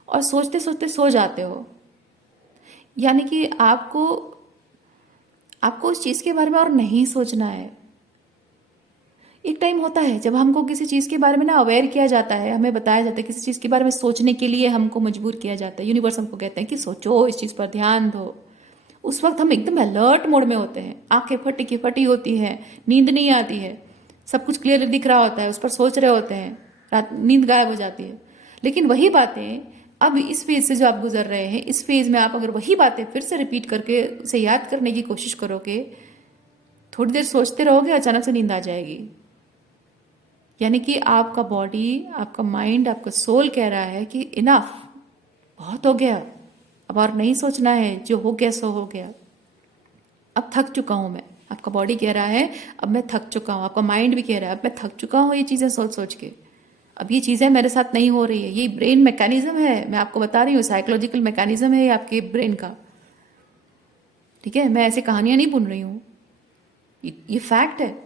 और सोचते सोचते सो जाते हो, यानी कि आपको उस चीज़ के बारे में और नहीं सोचना है। एक टाइम होता है जब हमको किसी चीज़ के बारे में ना अवेयर किया जाता है, हमें बताया जाता है किसी चीज़ के बारे में सोचने के लिए हमको मजबूर किया जाता है। यूनिवर्स हमको कहते हैं कि सोचो, इस चीज़ पर ध्यान दो। उस वक्त हम एकदम अलर्ट मोड में होते हैं, आंखें फटी की फटी होती हैं, नींद नहीं आती है, सब कुछ क्लियर दिख रहा होता है, उस पर सोच रहे होते हैं, रात नींद गायब हो जाती है। लेकिन वही बातें अब इस फेज से जो आप गुजर रहे हैं, इस फेज में आप अगर वही बातें फिर से रिपीट करके उसे याद करने की कोशिश करोगे, थोड़ी देर सोचते रहोगे, अचानक से नींद आ जाएगी। यानी कि आपका बॉडी, आपका माइंड, आपका सोल कह रहा है कि इनफ, बहुत हो गया, अब और नहीं सोचना है, जो हो गया सो हो गया, अब थक चुका हूं मैं। आपका बॉडी कह रहा है अब मैं थक चुका हूं, आपका माइंड भी कह रहा है अब मैं थक चुका हूं ये चीज़ें सोच सोच के, अब ये चीज़ें मेरे साथ नहीं हो रही है। ये ब्रेन मैकेनिज्म है, मैं आपको बता रही हूँ, साइकोलॉजिकल मैकेनिज्म है ये आपके ब्रेन का। ठीक है? मैं ऐसे कहानियां नहीं बुन रही हूँ, ये फैक्ट है।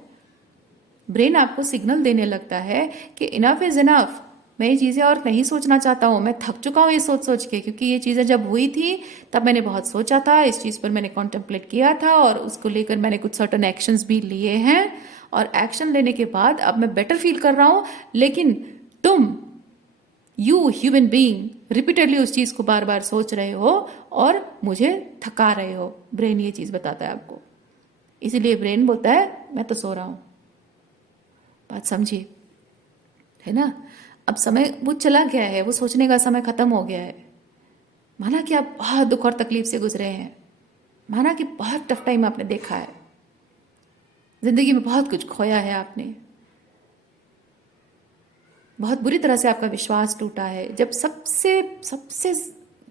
ब्रेन आपको सिग्नल देने लगता है कि इनफ इज इनफ, मैं ये चीज़ें और नहीं सोचना चाहता हूँ, मैं थक चुका हूँ ये सोच सोच के, क्योंकि ये चीज़ें जब हुई थी तब मैंने बहुत सोचा था, इस चीज़ पर मैंने कॉन्टेम्पलेट किया था और उसको लेकर मैंने कुछ सर्टन एक्शंस भी लिए हैं, और एक्शन लेने के बाद अब मैं बेटर फील कर रहा हूँ। लेकिन तुम, यू ह्यूमन बीइंग, रिपीटेडली उस चीज़ को बार बार सोच रहे हो और मुझे थका रहे हो। ब्रेन ये चीज़ बताता है आपको, इसीलिए ब्रेन बोलता है मैं तो सो रहा हूँ। बात समझिए, है ना। अब समय वो चला गया है, वो सोचने का समय खत्म हो गया है। माना कि आप बहुत दुख और तकलीफ से गुजरे हैं, माना कि बहुत टफ टाइम आपने देखा है, जिंदगी में बहुत कुछ खोया है आपने, बहुत बुरी तरह से आपका विश्वास टूटा है। जब सबसे सबसे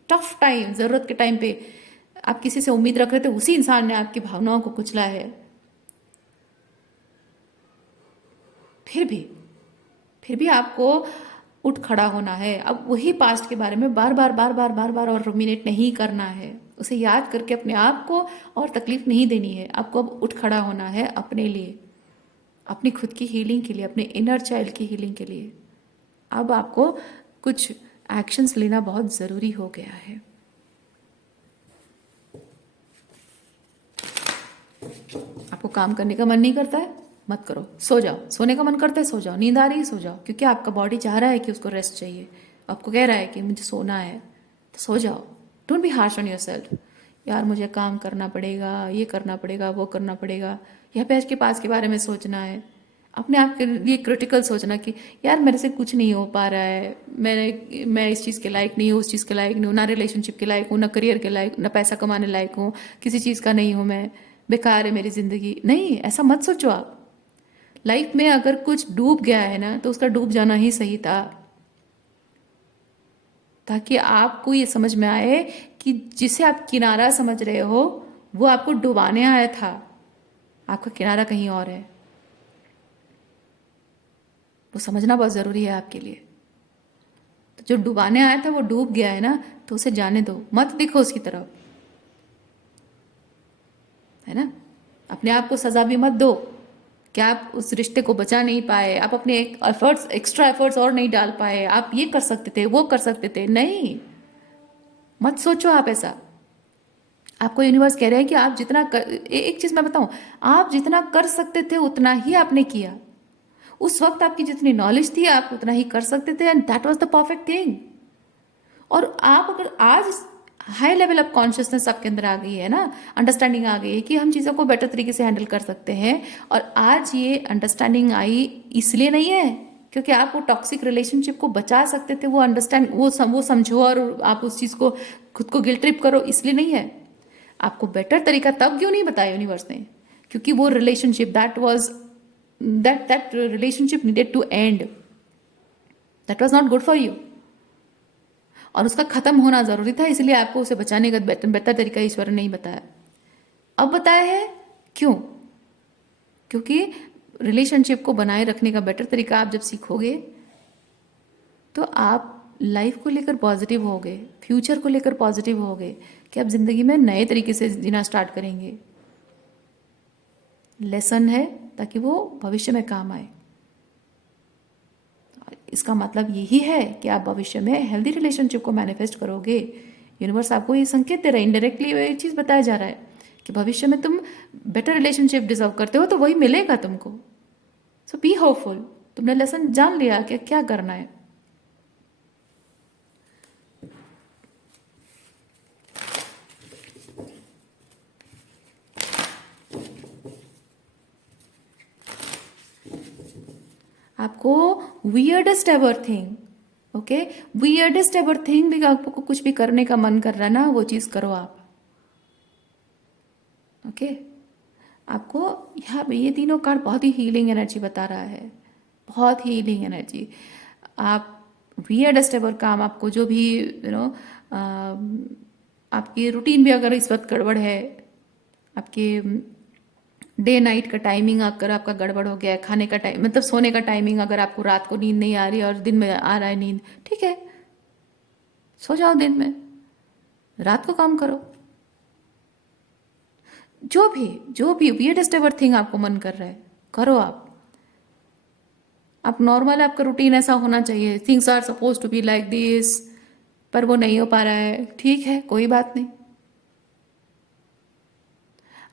टफ टाइम, जरूरत के टाइम पे आप किसी से उम्मीद रख रहे थे, उसी इंसान ने आपकी भावनाओं को कुचला है। फिर भी फिर भी आपको उठ खड़ा होना है। अब वही पास्ट के बारे में बार बार बार बार बार बार और रुमिनेट नहीं करना है, उसे याद करके अपने आप को और तकलीफ नहीं देनी है। आपको अब उठ खड़ा होना है अपने लिए, अपनी खुद की हीलिंग के लिए, अपने इनर चाइल्ड की हीलिंग के लिए। अब आपको कुछ एक्शंस लेना बहुत ज़रूरी हो गया है। आपको काम करने का मन नहीं करता है, मत करो, सो जाओ। सोने का मन करता है, सो जाओ। नींद आ रही है, सो जाओ, क्योंकि आपका बॉडी चाह रहा है कि उसको रेस्ट चाहिए, आपको कह रहा है कि मुझे सोना है, तो सो जाओ। Don't be harsh on your self. यार मुझे काम करना पड़ेगा, ये करना पड़ेगा, वो करना पड़ेगा, या पैसे के पास के बारे में सोचना है, अपने आप के लिए क्रिटिकल सोचना कि यार मेरे से कुछ नहीं हो पा रहा है, मैं इस चीज़ के लायक नहीं हूँ, उस चीज़ के लायक नहीं हूँ, ना रिलेशनशिप के लायक हूँ, ना करियर के लायक, ना पैसा कमाने लायक हूँ, किसी चीज़ का नहीं हूँ मैं, बेकार है मेरी ज़िंदगी। नहीं, ऐसा मत सोचो आप। लाइफ में अगर कुछ डूब गया है ना, तो उसका डूब जाना ही सही था, ताकि आपको ये समझ में आए कि जिसे आप किनारा समझ रहे हो वो आपको डुबाने आया था, आपका किनारा कहीं और है। वो समझना बहुत ज़रूरी है आपके लिए। तो जो डुबाने आया था वो डूब गया है ना, तो उसे जाने दो, मत देखो उसकी तरफ, है ना। अपने आप को सजा भी मत दो कि आप उस रिश्ते को बचा नहीं पाए, आप अपने एफर्ट्स, एक्स्ट्रा एफर्ट्स और नहीं डाल पाए, आप ये कर सकते थे, वो कर सकते थे। नहीं, मत सोचो आप ऐसा। आपको यूनिवर्स कह रहे हैं कि आप जितना एक चीज मैं बताऊं, आप जितना कर सकते थे उतना ही आपने किया। उस वक्त आपकी जितनी नॉलेज थी आप उतना ही कर सकते थे, and that was the perfect thing. और आप अगर आज हाई लेवल ऑफ कॉन्शियसनेस आपके अंदर आ गई है ना, अंडरस्टैंडिंग आ गई है कि हम चीज़ों को बेटर तरीके से हैंडल कर सकते हैं, और आज ये अंडरस्टैंडिंग आई इसलिए नहीं है क्योंकि आप वो टॉक्सिक रिलेशनशिप को बचा सकते थे, वो अंडरस्टैंड वो समझो और आप उस चीज़ को खुद को गिल्ट ट्रिप करो, इसलिए नहीं है। आपको बेटर तरीका तब क्यों नहीं बताया यूनिवर्स ने, क्योंकि वो relationship that relationship needed to end, that was not good for you, और उसका खत्म होना जरूरी था, इसलिए आपको उसे बचाने का बेहतर तरीका ईश्वर ने नहीं बताया। अब बताया है क्यों? क्योंकि रिलेशनशिप को बनाए रखने का बेटर तरीका आप जब सीखोगे तो आप लाइफ को लेकर पॉजिटिव होगे, फ्यूचर को लेकर पॉजिटिव होगे, कि आप जिंदगी में नए तरीके से जीना स्टार्ट करेंगे। लेसन है ताकि वो भविष्य में काम आए। इसका मतलब यही है कि आप भविष्य में हेल्दी रिलेशनशिप को मैनिफेस्ट करोगे। यूनिवर्स आपको ये संकेत दे रहा है, इनडायरेक्टली ये चीज़ बताया जा रहा है कि भविष्य में तुम बेटर रिलेशनशिप डिजर्व करते हो, तो वही मिलेगा तुमको। सो बी होपफुल। तुमने लेसन जान लिया कि क्या करना है। आपको weirdest ever thing, okay, weirdest ever thing भी, आपको कुछ भी करने का मन कर रहा है ना, वो चीज़ करो आप, ओके। आपको यहाँ पे ये तीनों कार्ड बहुत ही हीलिंग एनर्जी बता रहा है, बहुत हीलिंग एनर्जी। आप वियर्डेस्ट एवर काम, आपको जो भी आपकी रूटीन भी अगर इस वक्त गड़बड़ है, आपके डे नाइट का टाइमिंग अगर आपका गड़बड़ हो गया है, खाने का टाइम मतलब सोने का टाइमिंग, अगर आपको रात को नींद नहीं आ रही है और दिन में आ रहा है नींद, ठीक है, सो जाओ दिन में, रात को काम करो। जो भी वियर्डेस्ट एवर थिंग आपको मन कर रहा है, करो आप। आप नॉर्मल, आपका रूटीन ऐसा होना चाहिए, things are suppose to be like this, पर वो नहीं हो पा रहा है, ठीक है, कोई बात नहीं।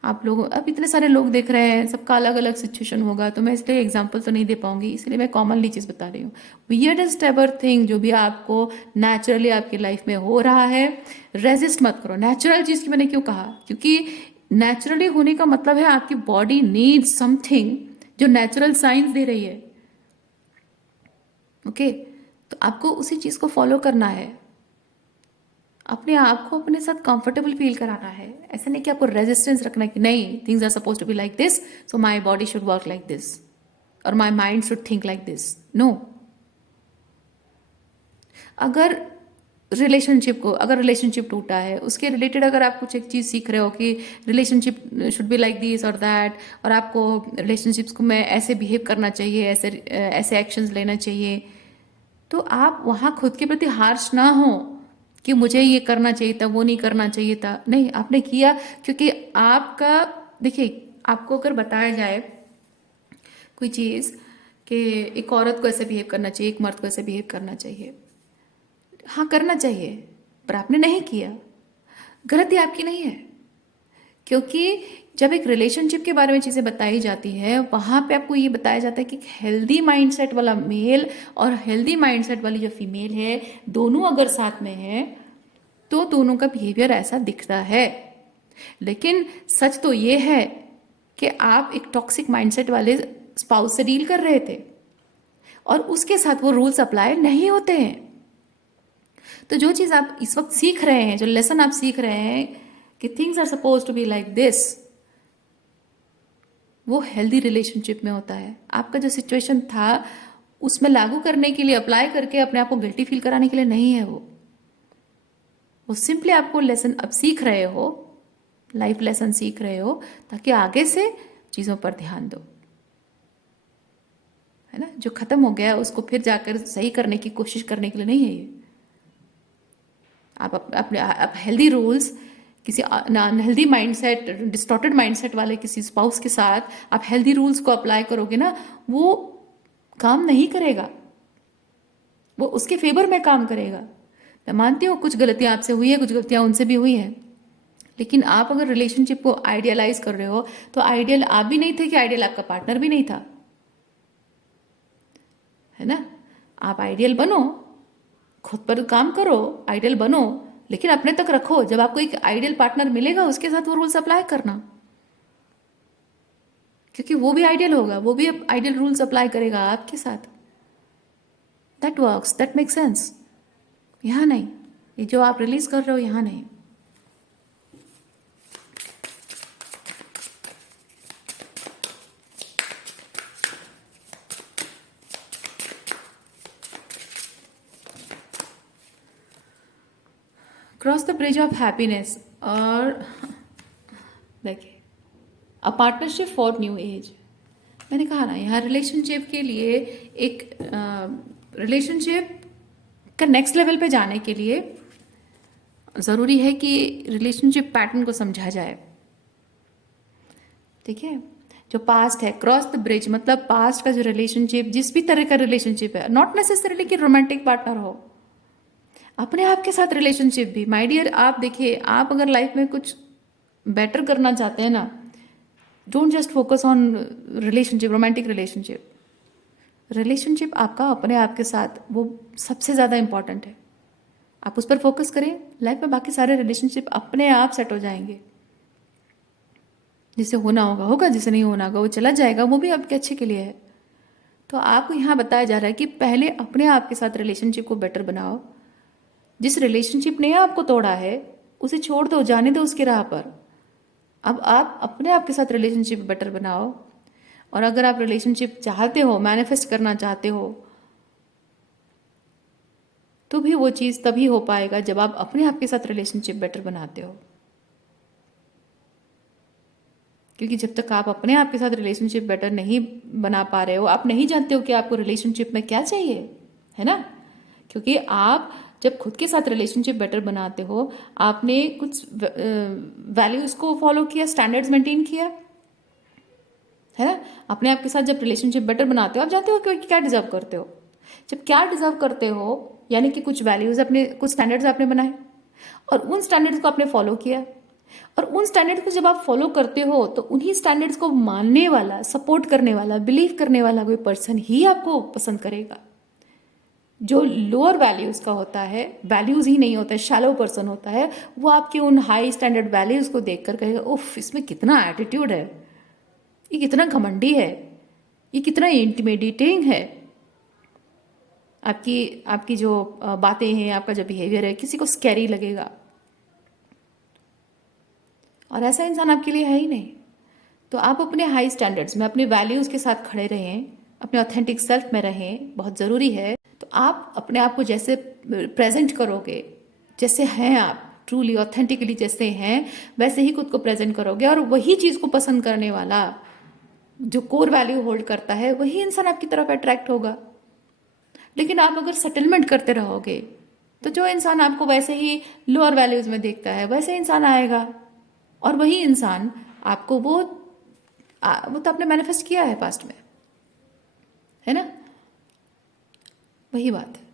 आप लोग अब इतने सारे लोग देख रहे हैं, सबका अलग अलग सिचुएशन होगा, तो मैं इसलिए एग्जांपल तो नहीं दे पाऊंगी, इसलिए मैं कॉमनली चीज़ बता रही हूँ। वियर्डेस्ट एवर थिंग जो भी आपको नेचुरली आपकी लाइफ में हो रहा है, रेजिस्ट मत करो। नेचुरल चीज़ की मैंने क्यों कहा, क्योंकि नेचुरली होने का मतलब है आपकी बॉडी नीड्स समथिंग जो नेचुरल साइंस दे रही है। ओके, तो आपको उसी चीज़ को फॉलो करना है, अपने आप को अपने साथ कंफर्टेबल फील कराना है। ऐसा नहीं कि आपको रेजिस्टेंस रखना है कि नहीं, things are suppose to be like this, so my body should work like this और my mind should think like this. No. अगर रिलेशनशिप टूटा है, उसके रिलेटेड अगर आप कुछ एक चीज़ सीख रहे हो कि relationship should be like this और दैट, और आपको रिलेशनशिप्स को में ऐसे बिहेव करना चाहिए, ऐसे ऐसे एक्शंस लेना चाहिए, तो आप वहाँ खुद के प्रति हार्श ना हो कि मुझे ये करना चाहिए था, वो नहीं करना चाहिए था। नहीं, आपने किया क्योंकि आपका, देखिए, आपको अगर बताया जाए कोई चीज़ कि एक औरत को ऐसे बिहेव करना चाहिए, एक मर्द को ऐसे बिहेव करना चाहिए, हाँ करना चाहिए, पर आपने नहीं किया, गलती आपकी नहीं है। क्योंकि जब एक रिलेशनशिप के बारे में चीज़ें बताई जाती है, वहाँ पे आपको ये बताया जाता है कि हेल्दी माइंडसेट वाला मेल और हेल्दी माइंडसेट वाली जो फीमेल है, दोनों अगर साथ में है तो दोनों का बिहेवियर ऐसा दिखता है। लेकिन सच तो ये है कि आप एक टॉक्सिक माइंडसेट वाले स्पाउस से डील कर रहे थे और उसके साथ वो रूल्स अप्लाई नहीं होते हैं। तो जो चीज़ आप इस वक्त सीख रहे हैं, जो लेसन आप सीख रहे हैं कि things are suppose to be like this, वो हेल्दी रिलेशनशिप में होता है। आपका जो सिचुएशन था उसमें लागू करने के लिए, अप्लाई करके अपने आप को गिल्टी फील कराने के लिए नहीं है वो सिंपली आपको लेसन अब सीख रहे हो, लाइफ लेसन सीख रहे हो, ताकि आगे से चीज़ों पर ध्यान दो, है ना। जो खत्म हो गया उसको फिर जाकर सही करने की कोशिश करने के लिए नहीं है ये। आप अपने आप हेल्दी रूल्स किसी अनहेल्दी माइंडसेट, डिस्टॉर्टेड माइंडसेट वाले किसी स्पाउस के साथ आप हेल्दी रूल्स को अप्लाई करोगे ना, वो काम नहीं करेगा, वो उसके फेवर में काम करेगा। मैं मानती हूँ कुछ गलतियां आपसे हुई है, कुछ गलतियां उनसे भी हुई हैं, लेकिन आप अगर रिलेशनशिप को आइडियलाइज कर रहे हो तो आइडियल आप भी नहीं थे कि आइडियल आपका पार्टनर भी नहीं था, है ना। आप आइडियल बनो, खुद पर काम करो, आइडियल बनो, लेकिन अपने तक रखो। जब आपको एक आइडियल पार्टनर मिलेगा उसके साथ वो रूल्स अप्लाई करना, क्योंकि वो भी आइडियल होगा, वो भी आइडियल रूल्स अप्लाई करेगा आपके साथ। That works, that make sense. यहाँ नहीं, ये जो आप रिलीज कर रहे हो यहाँ नहीं। Cross the bridge of happiness, और देखिए a partnership for new age. मैंने कहा ना, यहाँ रिलेशनशिप के लिए एक रिलेशनशिप का नेक्स्ट लेवल पे जाने के लिए ज़रूरी है कि रिलेशनशिप पैटर्न को समझा जाए, ठीक है। जो पास्ट है, क्रॉस द ब्रिज मतलब पास्ट का जो रिलेशनशिप, जिस भी तरह का रिलेशनशिप है, नॉट नेसेसरीली कि रोमांटिक पार्टनर हो, अपने आप के साथ रिलेशनशिप भी। माय डियर, आप देखिए, आप अगर लाइफ में कुछ बेटर करना चाहते हैं ना, don't just focus on relationship, romantic relationship. Relationship आपका अपने आप के साथ, वो सबसे ज़्यादा इंपॉर्टेंट है। आप उस पर फोकस करें, लाइफ में बाकी सारे रिलेशनशिप अपने आप सेट हो जाएंगे। जिसे होना होगा होगा, जिसे नहीं होना होगा वो चला जाएगा, वो भी आपके अच्छे के लिए है। तो आपको यहाँ बताया जा रहा है कि पहले अपने आप के साथ रिलेशनशिप को बेटर बनाओ। जिस रिलेशनशिप ने आपको तोड़ा है उसे छोड़ दो, जाने दो उसकी राह पर। अब आप अपने आप के साथ रिलेशनशिप बेटर बनाओ। और अगर आप रिलेशनशिप चाहते हो, मैनिफेस्ट करना चाहते हो, तो भी वो चीज़ तभी हो पाएगा जब आप अपने आप के साथ रिलेशनशिप बेटर बनाते हो। क्योंकि जब तक आप अपने आप के साथ रिलेशनशिप बेटर नहीं बना पा रहे हो, आप नहीं जानते हो कि आपको रिलेशनशिप में क्या चाहिए, है ना। क्योंकि आप जब खुद के साथ रिलेशनशिप बेटर बनाते हो, आपने कुछ वैल्यूज को फॉलो किया, स्टैंडर्ड्स मेंटेन किया, है ना। अपने आप के साथ जब रिलेशनशिप बेटर बनाते हो, आप जानते हो कि क्या डिजर्व करते हो। जब क्या डिजर्व करते हो, यानी कि कुछ वैल्यूज अपने, कुछ स्टैंडर्ड्स आपने बनाए और उन स्टैंडर्ड्स को आपने फॉलो किया, और उन स्टैंडर्ड्स को जब आप फॉलो करते हो तो उन्हीं स्टैंडर्ड्स को मानने वाला, सपोर्ट करने वाला, बिलीव करने वाला कोई पर्सन ही आपको पसंद करेगा। जो लोअर वैल्यूज का होता है, वैल्यूज ही नहीं होता है, शैलो पर्सन होता है, वो आपके उन हाई स्टैंडर्ड वैल्यूज को देखकर कहेगा उफ, इसमें कितना एटीट्यूड है, ये कितना घमंडी है, ये कितना इंटिमिडेटिंग है। आपकी आपकी जो बातें हैं, आपका जो बिहेवियर है, किसी को स्कैरी लगेगा, और ऐसा इंसान आपके लिए है ही नहीं। तो आप अपने हाई स्टैंडर्ड्स में, अपने वैल्यूज़ के साथ खड़े रहें, अपने ऑथेंटिक सेल्फ में रहें, बहुत ज़रूरी है। तो आप अपने आप को जैसे प्रेजेंट करोगे, जैसे हैं आप, ट्रूली ऑथेंटिकली जैसे हैं, वैसे ही खुद को प्रेजेंट करोगे, और वही चीज़ को पसंद करने वाला, जो कोर वैल्यू होल्ड करता है, वही इंसान आपकी तरफ अट्रैक्ट होगा। लेकिन आप अगर सेटलमेंट करते रहोगे तो जो इंसान आपको वैसे ही लोअर वैल्यूज़ में देखता है, वैसे इंसान आएगा, और वही इंसान आपको वो तो आपने मैनिफेस्ट किया है पास्ट में, है ना। वही बात है।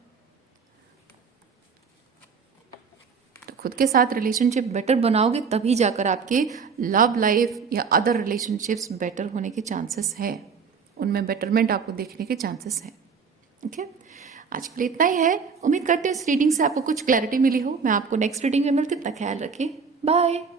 तो खुद के साथ रिलेशनशिप बेटर बनाओगे तभी जाकर आपके लव लाइफ या अदर रिलेशनशिप्स बेटर होने के चांसेस है, उनमें बेटरमेंट आपको देखने के चांसेस हैं। ओके, आज के लिए इतना ही है। उम्मीद करते हैं इस रीडिंग से आपको कुछ क्लैरिटी मिली हो। मैं आपको नेक्स्ट रीडिंग में मिलती हूँ। इतना ख्याल रखिए। बाय।